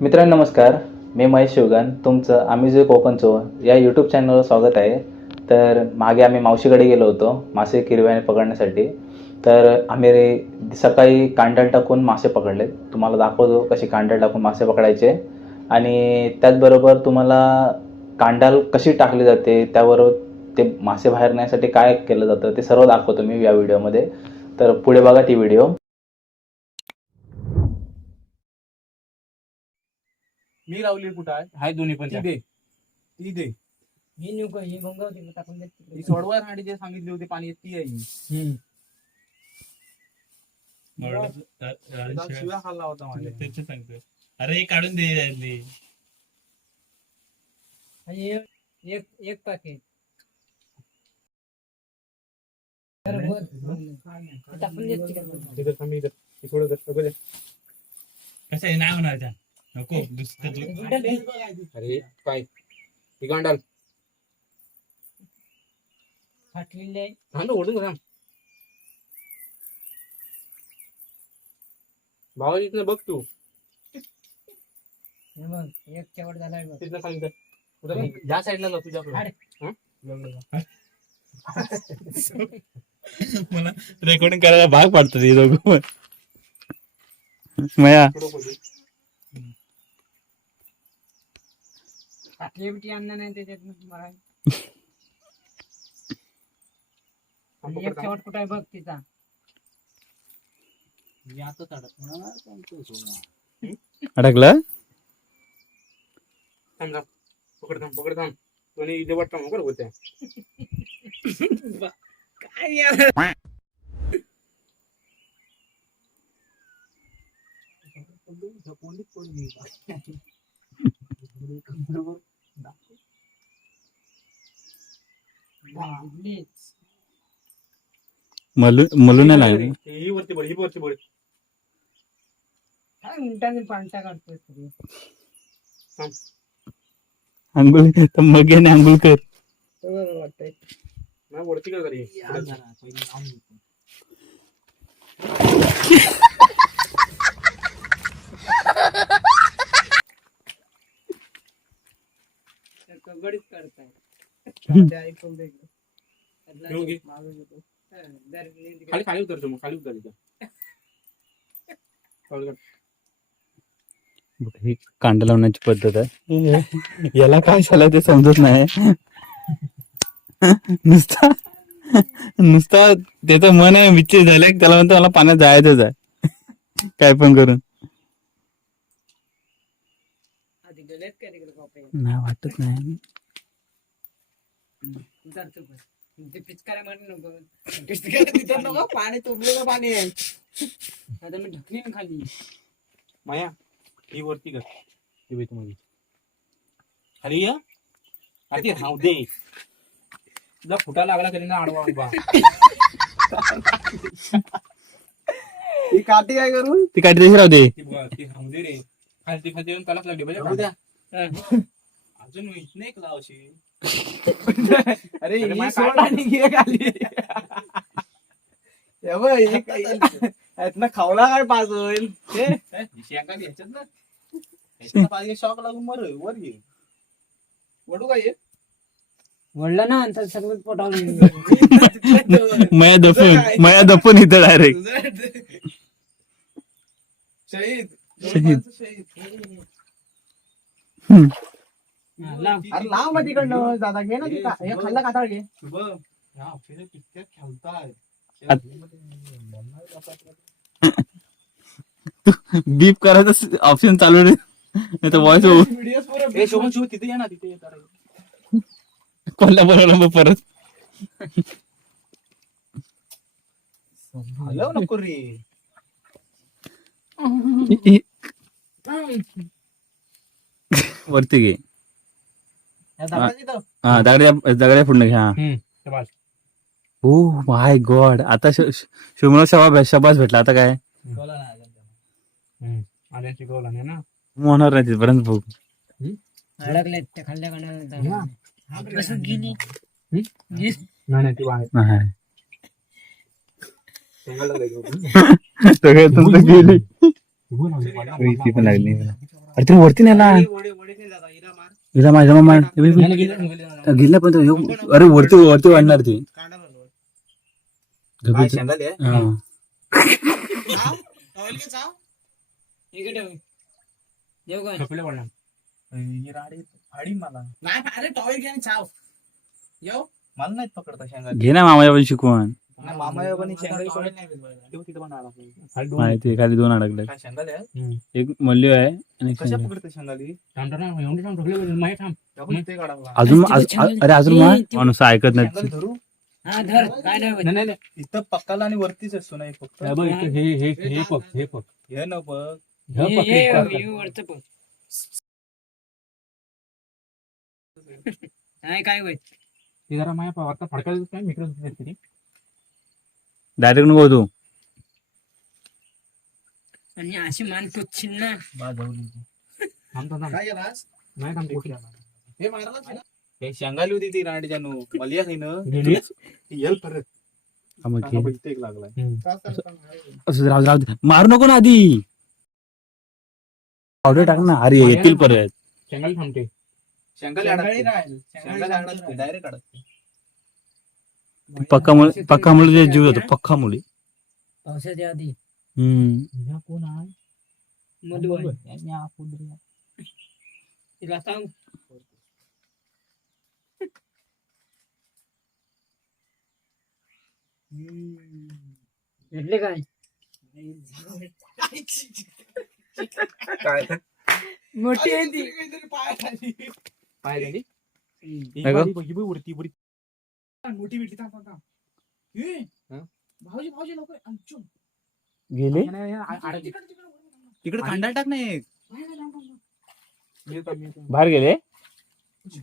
मित्रांनो नमस्कार. मी महेश शिवगन. तुमचं आम्ही जे कोकणचो या यूट्यूब चॅनलवर स्वागत आहे. तर मागे आम्ही मावशीकडे गेलो होतो मासे किरव्याने पकडण्यासाठी. तर आम्ही सकाळी कांडल टाकून मासे पकडले. तुम्हाला दाखवतो कसे कांडल टाकून मासे पकडायचे. आणि त्याचबरोबर तुम्हाला कांडाल कशी टाकली जाते त्याबरोबर ते मासे बाहेर नेण्यासाठी काय केलं जातं ते सर्व दाखवतो मी या व्हिडिओमध्ये तर पुढे बघा ती व्हिडिओ मी लावली कुठं आहे? हाय दोन्ही पण ती दे. ती दे. ही नको ही गंगावती टाकून देत. ती सोडवा हांडी जे सांगितली होती पाणी ती आहे ही. तुला शिव्या खाल्ला होता माझ्या. त्याच सांगतोय. अरे हे काढून दे यातली. आणि एक- एक एक पाकिट टाकून देत तिकडे. इथं थांब, इथं. ती थोडं गच्च बघ. कसं आहे? नाही होणार त्या नको तू-. अरे काय ती गांडाल फाटलेली आहे थांब ओढून थांब भावा तिथनं बघ तू हे बघ एक शेवट झालाय बघ तिथनं सांगितलं कुठं या साईडला जा तुझ्याकडे. हं? मला रेकॉर्डिंग करायला भाग पाडतात हे दोघं. मया पुढं. फाटली बिटी आणणार नाही त्याच्यात मला थांब, एक. शेवट कुठं बघ तिचा. अडकलं? थांब थांब पकड थांब पकड थांब. कोणी इथे वाटतं मग बरं काय यार? मलू मलू नाही लागली ही वरती बळ ही वरती बळ काय मिनिटांनी पाणता काढतोय तरी अंघोळ तर मग येणे अंघोळ कर. बरं वाटतंय. नाही वरती कर दे इकडं. घेऊन घे. हं. खाली खाली उतरतो मग खाली उतर इथं. खाली उतर. ही कांड लावण्याची पद्धत आहे याला काय झालं ते समजत नाही नुसता नुसता त्याचं मन आहे विच्छेद झालं की त्याला म्हणतो मला पाण्यात जायचंच आहे काय पण करून आधी गेलेत का तिकडे कॉपी नाही वाटत नाही तू पिचकाऱ्या मारून नको पिचकाऱ्या तिथं नको पाणी तुंबलेलं पाणी आहे आता मी ढकली खाली माया ही. वरती कर बाई मध्ये खाली या अरे ती राहू दे. तुला फुटा लागला तरी ना आडवा उभा. ही काठी काय करू ती काठी राहू दे. ती बघ, ती राहू दे रे. खालती खालती येऊन त्यालाच लागली द्या. अजून एक लाव अशी अरे अरे ही माझ्या सोड काय- आणि घे खाली. हे बघ, ही काय- यातनं खावला काय पास होईल हे? शेंगा घ्यायच्यात ना. ह्याच्यात पाहिजे शॉक लागून मर वर घे. वडू काय हे? वडलं ना तर सगळं पोटावर मया दपून मया दपून इथं डायरेक्ट शहीद. शहीद. शहीद. अरे मग तिकडनं दादा घे ना हे खाल्लं काताळ घे. बीप करायचं ऑप्शन चालू रे नाही तर व्हॉइस ए शोभन शोभ तिथे या ना तिथे कोल्हापूरला परत? हॅलो नको रे. वरती घे. हा दगड्या दगड्या पुढे घ्या. शबास. हो माय गॉड आता शिवमला शबा शबास भेटला आता काय? होणार नाही तिथपर्यंत बघ. अडकले खाल्ल्या गेली. नाही ती ती पण लागली. अरे तुम्ही वरती नाही मार गेला माझ्या गेलं, गेलं. गेला. पण तो ह्यो- अरे वरती वरती वाढणार ते? हा. ही मला. नाही अरे टॉवेल घे आणि चाव. येऊ. मला नाही पकडता शेंगा. घे ना मामाच्या पण शिकवण. नाही, नाही. माहिती खाली दोन अडकले. काय. एक मल्ल्य आहे अजून अरे अजून माणूस ऐकत शेंगाली नाही धरू? हा धर काय नाही होत. नाही, नाही, नाही. इथं पक्काला आणि वरतीच असतो ना एक फक्त. हे बघ, हे हे हे पक हे पक हे न बघ. बघ. नाही काय ते जरा माझ्या पा- आता फडका देतो काय मित्र डायरेक्ट नको तू. आणि अशी मान पुच्छिन ना. काय केलं आज? हे? हे शेंगाली होती ती जानू. मलिया? यल परत. हा, मग हा, एक लागलाय. असं राहू दे, राहू दे. मारू नको ना आधी. पावडर टाक ना. अरे येतील परत. शेंगाली थांबते. शेंगाली शेंगाली. राहील. शेंगाली डायरेक्ट अडकते पक्कामुळे पक्कामुळे ते जीव जातो पक्कामुळे पावसाच्या आधी हम्म ह्या कोण आहे मधु आहे. या पुढे. तिला सांग भेटले काय काय मोठी आहे ती पाय झाली काय गं? ही बघ, वरती वरती मोठी थांब थांब, थांब. हे, हं? भाऊजी भाऊजी लवकर आमच्या. गेले तिकडं, तिकडं, तिकडं. तिकडे खांडा टाक नाही बाहेर गेले ती.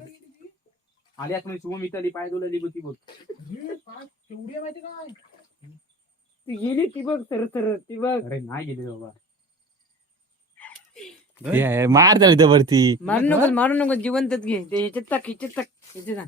आली शुभम इथं आली पाय बघ ती बघ हे, केवढी आहे माहिती काय ती गेली ती बघ सर सर ती बघ अरे नाही गेले बाबा हे मार त्याला इथं वरती मारू नको मारू नको जिवंतच घे ते ह्याच्यात टाक ह्याच्यात टाक ह्याच्यात टाक.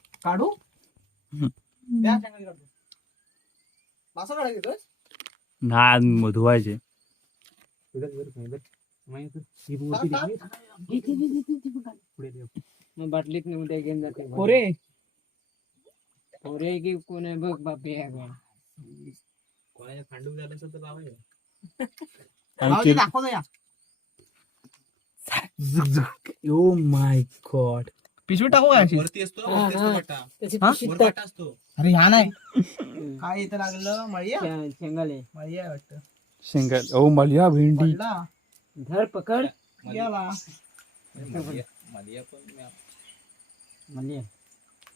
काढू? मासा ना धुवायचे इधर, इधर, इधर. माहिती आहे तू? वरती दे. पुढे दे. मग बाटलीत नाही उद्या घेऊन जाते. कोरे कोरे की कोण आहे बघ बापे आहे. कोणाच्या खांडू झालं असेल तर लावायचं ते- ओ माय गॉड पिशवी टाकू काय वरती असतो हा, वरती हा. हा? वर टाक. अरे ह्या नाही. काय इथं लागलं? मळिया? शे- शेंगाले मळिया वाटतं. शेंगल. ओ मलिया भेंडी. पडला धर पकड. गेला मलिया मलिया पण मी- म्हणजे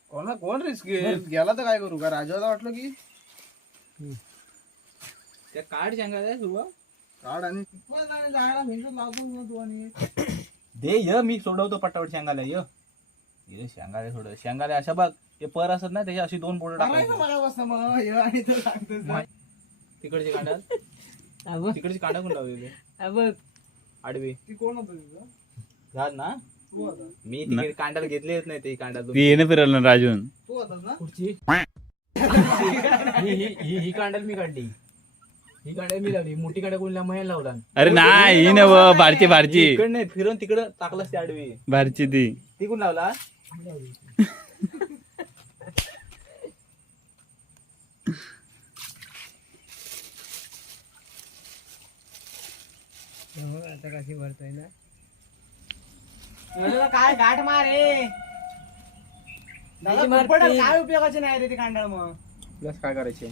कोणा कोण रिस्क गेला तर काय करू? का राजाला वाटलं की? त्या कार्ड शेंगायला सुरू कार्ड आणि जायला भेटून लावतो ना तू आणि दे य मी सोडवतो पटापट शेंगाला य. ये शेंगाले सोड. शेंगाले अशा बघ ते पर असत ना त्याची अशी दोन बोट टाकायची. तिकडची कांड्या हा बघ तिकडची कांड्या कोण लावलेली हा बघ आडवी. ती कोण होतं घाल ना? मी तिकडे कांड्याला घेतले येत नाही ते कांड्या ती येणं फिरवलं ना राजून. तू होतास ना? पुढची ही ही- ही ही कांडल मी काढली. ही कांडल मी लावली. मोठी कांड्या कोणला? मयाला लावला. अरे नाही ही न बारची बारची. इकडे नाही फिरून तिकडं टाकलास ती आडवी. बारची ती. ती कोण लावला? आता कशी भरतोय ना? काय गाठ मार रे काय उपयोगाचे नाही रे ते कांडाळ मग? प्लस काय करायचे?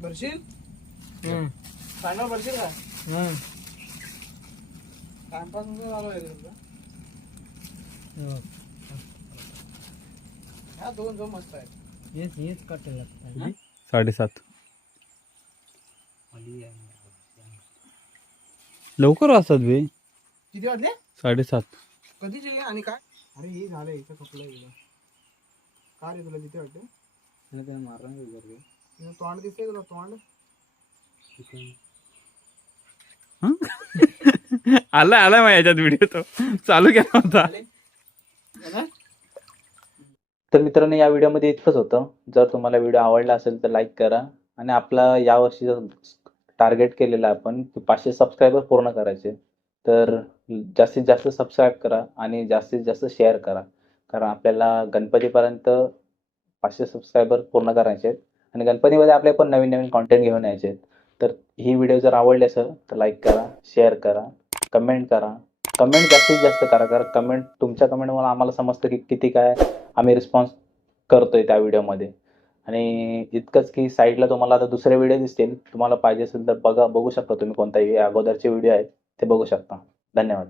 भरशील? का? टाइमपास आहे तुझा. ह्या दोन जो मस्त आहेत. हेच हेच साडेसात. लवकर वाजतात बे. किती वाजले? साडेसात. कधीचे आणि काय? अरे हे झालं इथं कपलं गेलं. काय रे तुला किती वाटतं तुझं तोंड दिसतंय तुला? तोंड? आला आला मग याच्यात व्हिडिओ तो. चालू केला होता. तर मित्रांनो या व्हिडिओमध्ये इतकंच होतं. जर तुम्हाला व्हिडिओ आवडला असेल तर लाईक करा. आणि आपला यावर्षीचं टार्गेट केलेला आहे आपण पाचशे सबस्क्रायबर पूर्ण करायचे. तर जास्तीत जास्त सबस्क्राईब करा आणि जास्तीत जास्त शेअर करा. कारण आपल्याला गणपतीपर्यंत पाचशे सबस्क्रायबर पूर्ण करायचे आहेत. आणि गणपतीमध्ये आपले पण नवीन नवीन कॉन्टेंट घेऊन यायचे आहेत. तर ही व्हिडिओ जर आवडली असेल तर लाईक करा शेअर करा कमेंट करा. कमेंट जास्तीत जास्त करा कारण कमेंट तुमच्या कमेंटमुळे आम्हाला समजतं की किती काय आम्ही रिस्पॉन्स करतोय त्या व्हिडिओमध्ये आणि इतकंच की साईडला तुम्हाला आता दुसरे व्हिडिओ दिसतील तुम्हाला पाहिजे असेल तर बघा बघू शकता तुम्ही कोणताही अगोदरचे व्हिडिओ आहेत ते बघू शकता. धन्यवाद.